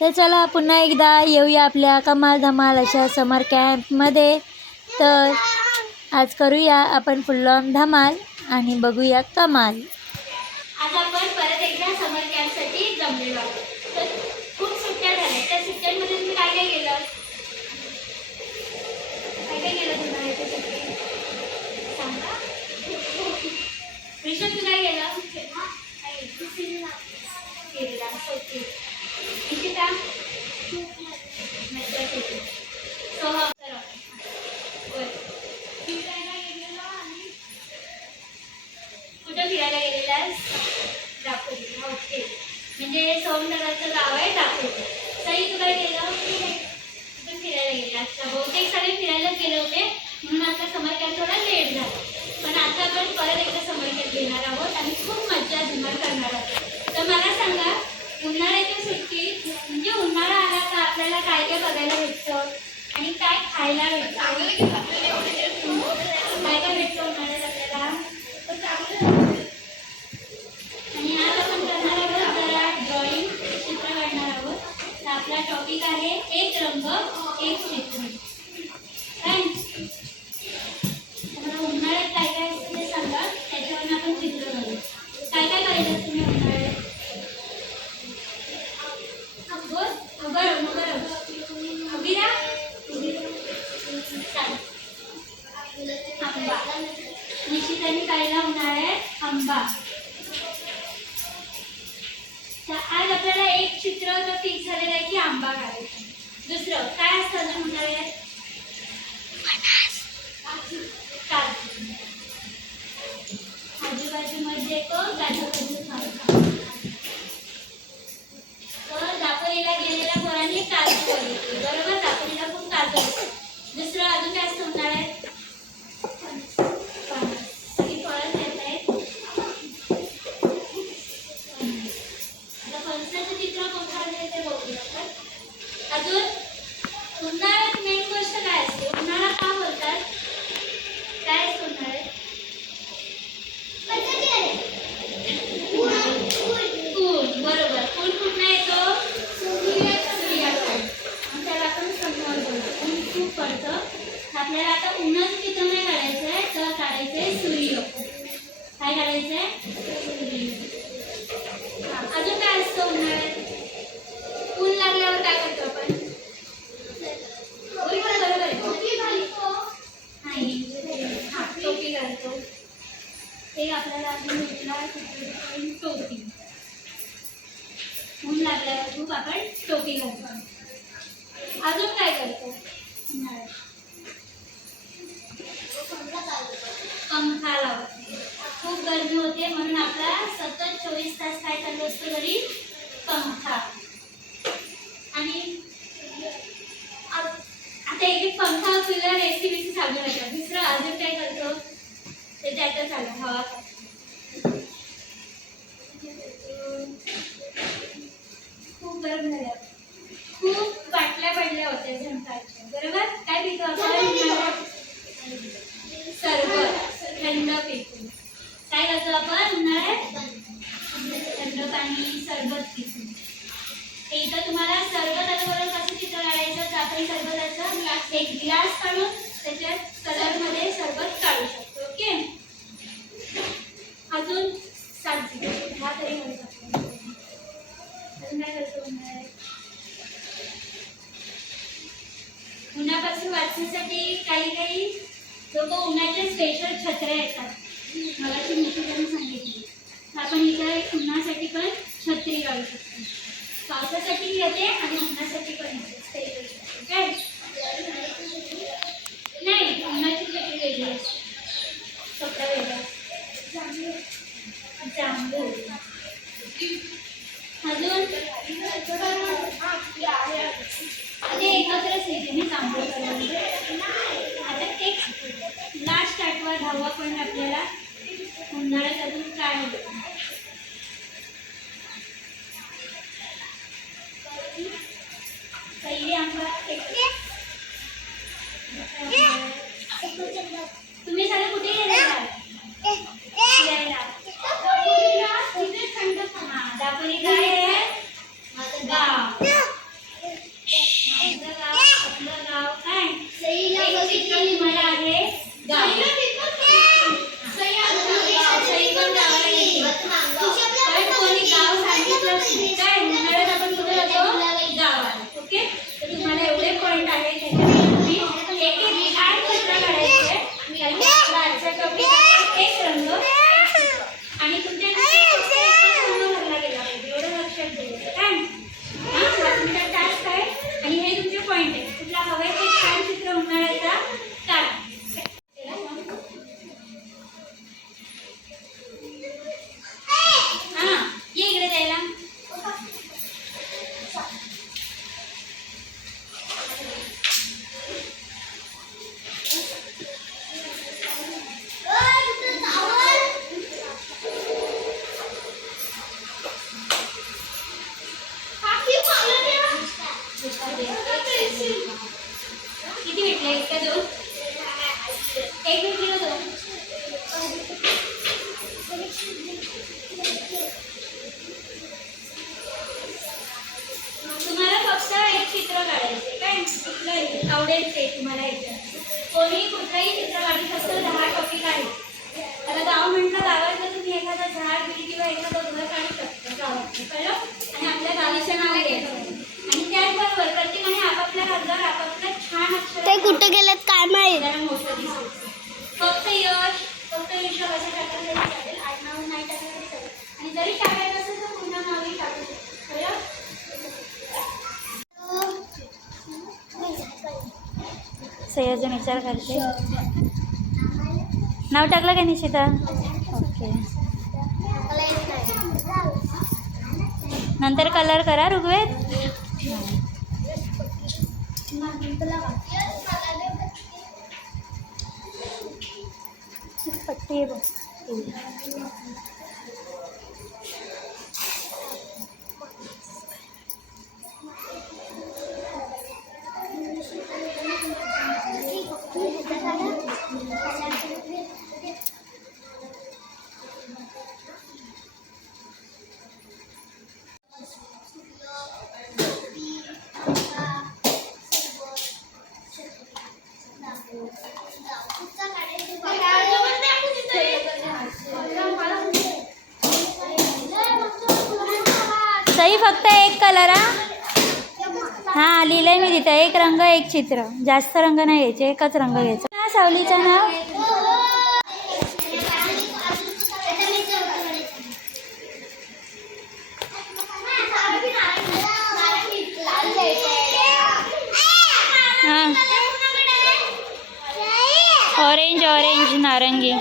तर चला पुन्हा एकदा येऊया आपल्या कमाल धमाल अशा समर कॅम्पमध्ये तर आज करूया आपण फुल ऑन धमाल आणि बघूया कमाल. फिरायला गेलेलास दापोली ओके. म्हणजे सोमनगरचं गाव आहे दापोली सई तू काय केलं? कुठं फिरायला गेले. अच्छा बहुतेक सगळे फिरायला गेले होते. म्हणून आता समर कॅम्प थोडा लेट झाला. पण आता आपण परत एकदा समर कॅम्प घेणार आहोत आणि खूप मज्जा धुमाळ करणार आहोत. तर मला सांगा उन्हाळ्याच्या सुट्टीत म्हणजे उन्हाळा आला का आपल्याला काय काय बघायला भेटतं? आणि काय खायला भेटतं? काय काय भेटतं उन्हाळ्यात आपल्याला? टॉपिक आहे एक रंग एक चित्र. पंखा लावतो. खूप गरमी होते म्हणून आपला सतत चोवीस तास काय चालू असतो घरी? पंखा. आणि आता एक पंखा कूलर एसी बीसी चालू राहतात दुसरं अजून काय करतो? ते त्याचं चालू हवा. खूप गरम झालं. खूप बाटल्या पडल्या होत्या झंकाच्या बरोबर? काय पितो आपण? सरबत. थंड पितो काय करतो आपण उन्हाळ्यात थंड पाणी सरबत पितो ते इथं तुम्हाला सरबत आलं बरोबर कसं चित्र काढायचं चाकरी सरबताचं एक ग्लास काढून त्याच्या कलरमध्ये सरबत काढू शकतो ओके अजून सात चित्र हा तरी म्हणू शकतो अजून काय करतो उन्हाळ्यात उन्हापासून वाचण्यासाठी काही काही लोक उन्हाचे स्पेशल छत्र्या येतात. मला ती मिशिकांनी सांगितली. आपण इथे उन्हासाठी पण छत्री लावू शकतो. पावसासाठी येते आणि उन्हासाठी पण येते. स्पेशल छत्री काय नाही उन्हाची छत्री वेगळी असते. आवडेल आवडेल ते तुम्हाला ह्याच्यात कोणी कुठलाही चित्र काढू शकतो दहा टॉपिक आहे. आता गाव म्हटलं गावातलं तुम्ही एखादं झाड बिडी किंवा एखादं घर काढू शकता कळलं? आणि आपल्या गावाचं नाव घ्यायचं आणि त्याचबरोबर प्रत्येकाने आपापल्या कागदावर आपापल्या छान ते कुठे गेलेत काय माहीत? मोठं दिसतं. फक्त यश फक्त असं टाकलं तरी चालेल. आडनाव नाही टाकलं तरी चालेल. आणि जरी टाकायचं सई अजून विचार करते. नाव टाकलं का निशिता? ओके. नंतर कलर करा ऋग्वेद. पट्टी कलर हा? हां लिहिलंय मी तिथं. एक रंग एक चित्र. जास्त रंग नाही घ्यायचे एकच रंग घ्यायचा. ना सावलीचं नाव? हां. ऑरेंज ऑरेंज नारंगी.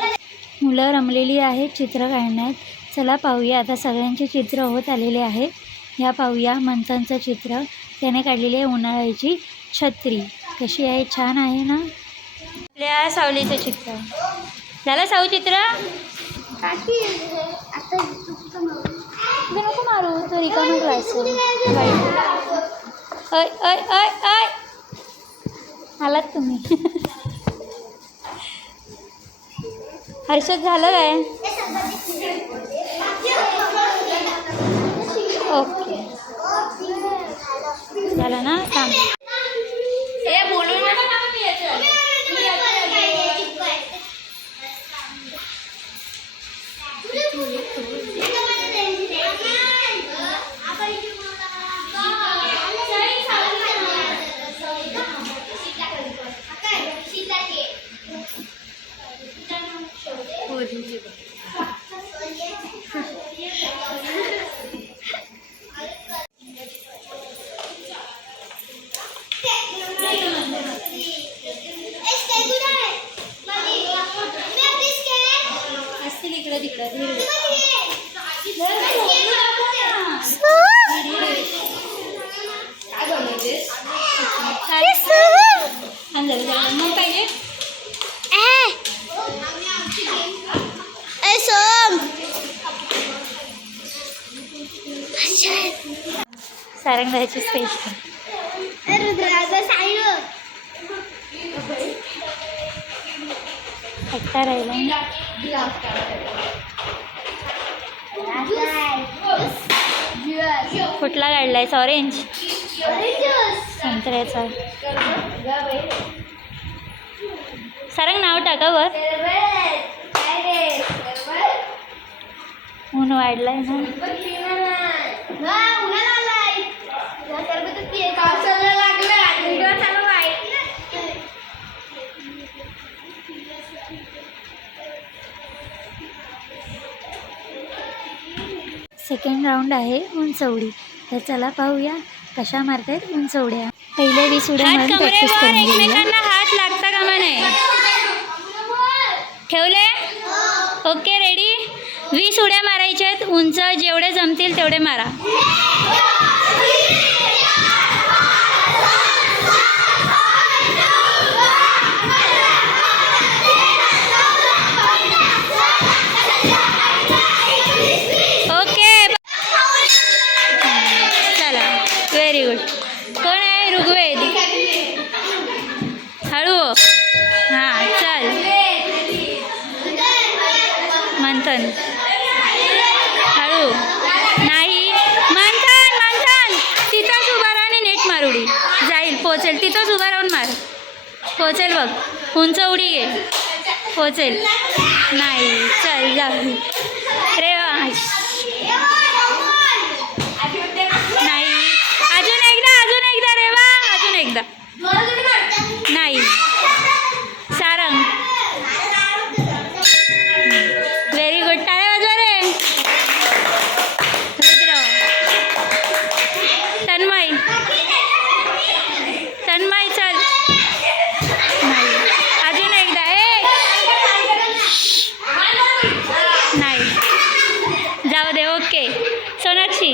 मुलं रमलेली आहेत चित्र काढण्यात. चला पाहूया. आता सगळ्यांचे चित्र होत आलेले आहेत. ह्या पाहूया मंथनचं चित्र. त्याने काढलेली आहे उन्हाळ्याची छत्री. कशी आहे? छान आहे ना? आपल्या सावलीचं चित्र. झालं साऊ चित्र? नको मारू तो रिकामा क्लास अय अय अय अय! आलात तुम्ही. हर्षद झालं काय? ओके झालं पाहिजे सोम सारंगाची स्पेशल एकटा राहिला कुठला काढलायस? ऑरेंज संत्र्याचा. सारंग नाव टाका वर. ऊन वाढलाय ना. सेकंड राऊंड आहे उंचवडी तर चला पाहूया कशा मारतायत उंचवड्या पहिले वीस उड्या मारून प्रॅक्टिस करून घेऊया. हात लागता कामा नाही ठेवले? ओके रेडी वीस उड्या मारायच्या आहेत. उंच जेवढे जमतील तेवढे मारा. तिथंच उभा राहून मार. पोचेल बघ. उंच उडी घे. पोचेल. नाही चल जा. रे वाश नाही. जाऊ दे ओके. सोनाक्षी.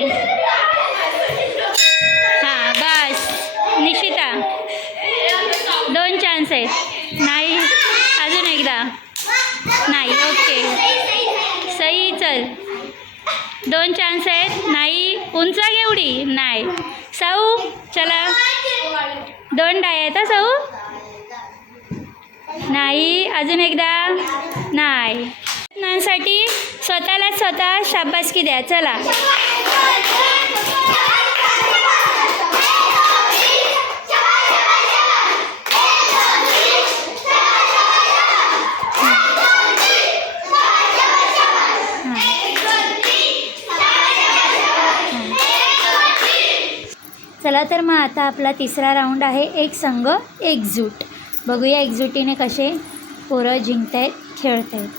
हां बस. निशिता. दोन चान्स आहेत. नाही अजून एकदा. नाही ओके. सई चल. दोन चान्स आहेत. नाही उंच एवढी. नाही. साऊ चला. दोन डाय आहेत साऊ? नाही अजून एकदा. नाही. प्रयत्नांसाठी स्वतःला स्वतः शाबासकी द्या. चला. चला तर मग आता आपला तिसरा राऊंड आहे एक संघ एकजूट. बघूया एकजुटीने कसे पोरं जिंकत आहेत खेळत आहेत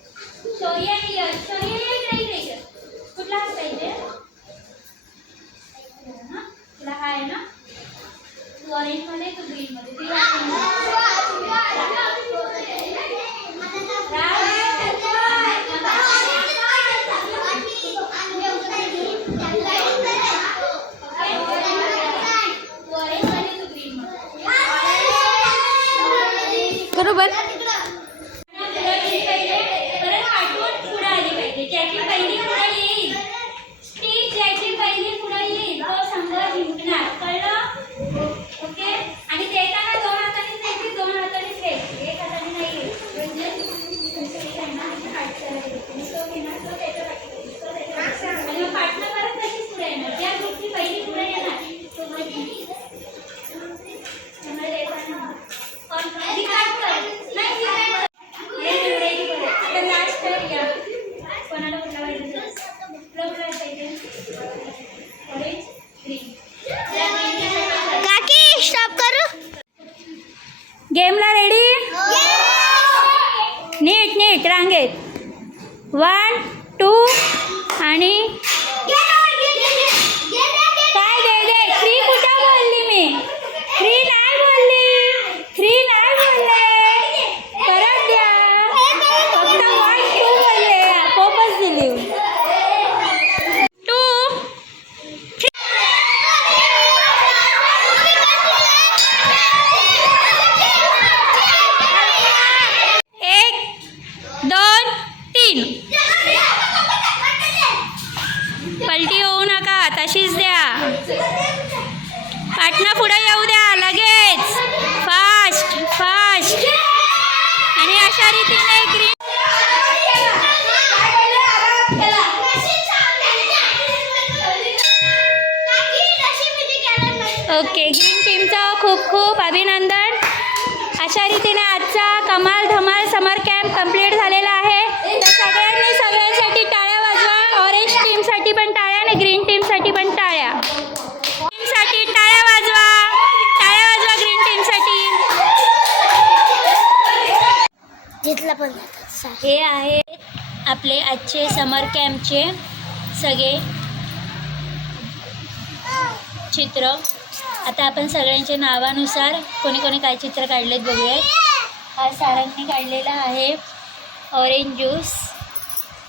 आहे. ना? तू ऑरेंजमध्ये तू ग्रीन मध्ये. ओके ग्रीन टीमचं खूप खूप अभिनंदन. अशा रीतीने आजचा कमाल धमाल समर कॅम्प कंप्लीट झालेला आहे. तर सगळ्यांनी सगळ्यांसाठी टाळ्या वाजवा. ऑरेंज टीमसाठी पण टाळ्या आणि ग्रीन टीमसाठी पण टाळ्या. टीमसाठी टाळ्या वाजवा. टाळ्या वाजवा ग्रीन टीमसाठी घेतला पण हे आहे आपले आजचे समर कॅम्पचे सगळे चित्र. आता आपण सगळ्यांच्या नावानुसार कोणी कोणी काय चित्र काढलेत बघूयात. हा सारांनी काढलेला आहे ऑरेंज ज्यूस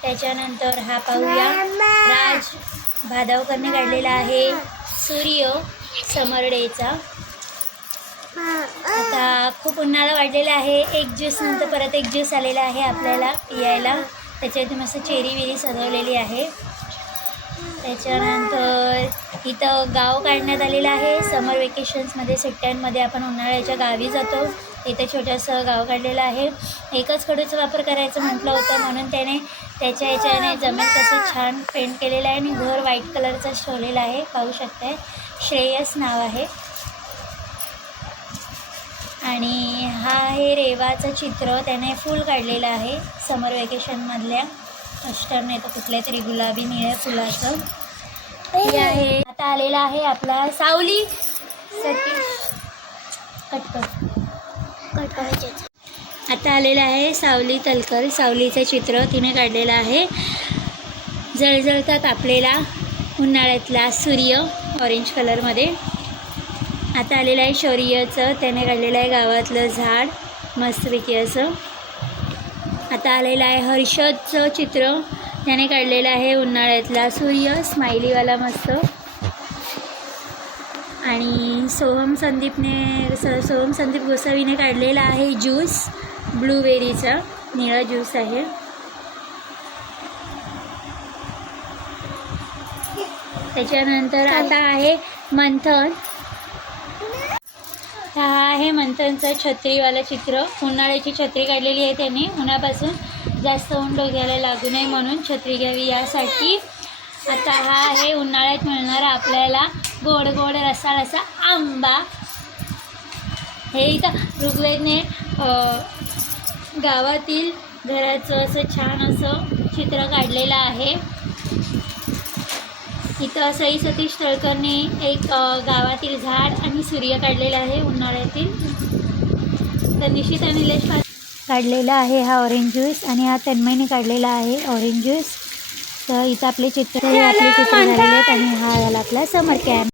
त्याच्यानंतर हा पाहूया. राज भादावकरने काढलेला आहे सूर्य समर डेचा आता खूप उन्हाळा वाढलेला आहे. एक ज्यूस नंतर परत एक ज्यूस आलेला आहे आपल्याला पियायला त्याच्यात मस्त चेरी विरी सजवलेली आहे. त्याच्यानंतर इथं गाव काढण्यात आलेलं आहे. समर वेकेशन्समध्ये सुट्ट्यांमध्ये आपण उन्हाळ्याच्या गावी जातो. इथं छोटंसं गाव काढलेलं आहे. एकच खडूचा वापर करायचं म्हटलं होतं म्हणून त्याने त्याच्या याच्याने जमीन तसं छान पेंट केलेलं आहे आणि घर व्हाईट कलरचं ठेवलेलं आहे. पाहू शकताय श्रेयस नाव आहे. आणि हा आहे रेवाचं चित्र. त्याने फूल काढलेलं आहे समर वेकेशनमधल्या अष्टम नाही तर कुठल्या तरी गुलाबी निळ्या फुलाचं हे आहे. आता आलेला आहे आपला सावली. सतीश आता आलेला आहे सावली तलकर सावलीचं चित्र तिने काढलेलं आहे. जळजळतात आपलेला उन्हाळ्यातला सूर्य ऑरेंज कलरमध्ये आता आलेलं आहे शौर्यचं. त्याने काढलेलं आहे गावातलं झाड. मस्तपैकी असं. आता आलेलं आहे हर्षदचं चित्र. त्याने काढलेलं आहे उन्हाळ्यातला सूर्य. स्माइलीवाला मस्त. आणि सोहम संदीपने स सोहम संदीप गोसावीने काढलेला आहे ज्यूस. ब्लूबेरीचा. निळा ज्यूस आहे. त्याच्यानंतर आता आहे मंथन. हा आहे मंथनचं छत्रीवालं चित्र. उन्हाळ्याची छत्री काढलेली आहे त्यांनी. उन्हापासून जास्त ऊन डोक्याला लागू नये म्हणून छत्री घ्यावी यासाठी. आता हा आहे उन्हाळ्यात मिळणारा आपल्याला गोड गोड रसाळ असा आंबा. हे इथं ऋग्वेदने गावातील घराचं असं छान असं चित्र काढलेलं आहे. इथं सई सतीश तळकरने एक गावातील झाड आणि सूर्य काढलेला आहे उन्हाळ्यातील. तर निशिता निलेश काढलेला आहे हा ऑरेंज ज्यूस आणि हा तन्मयने काढलेला आहे ऑरेंज ज्यूस तर इथं आपले चित्र हे आपले चित्र झालेले आहेत आणि हा झाला आपला समर कॅम्प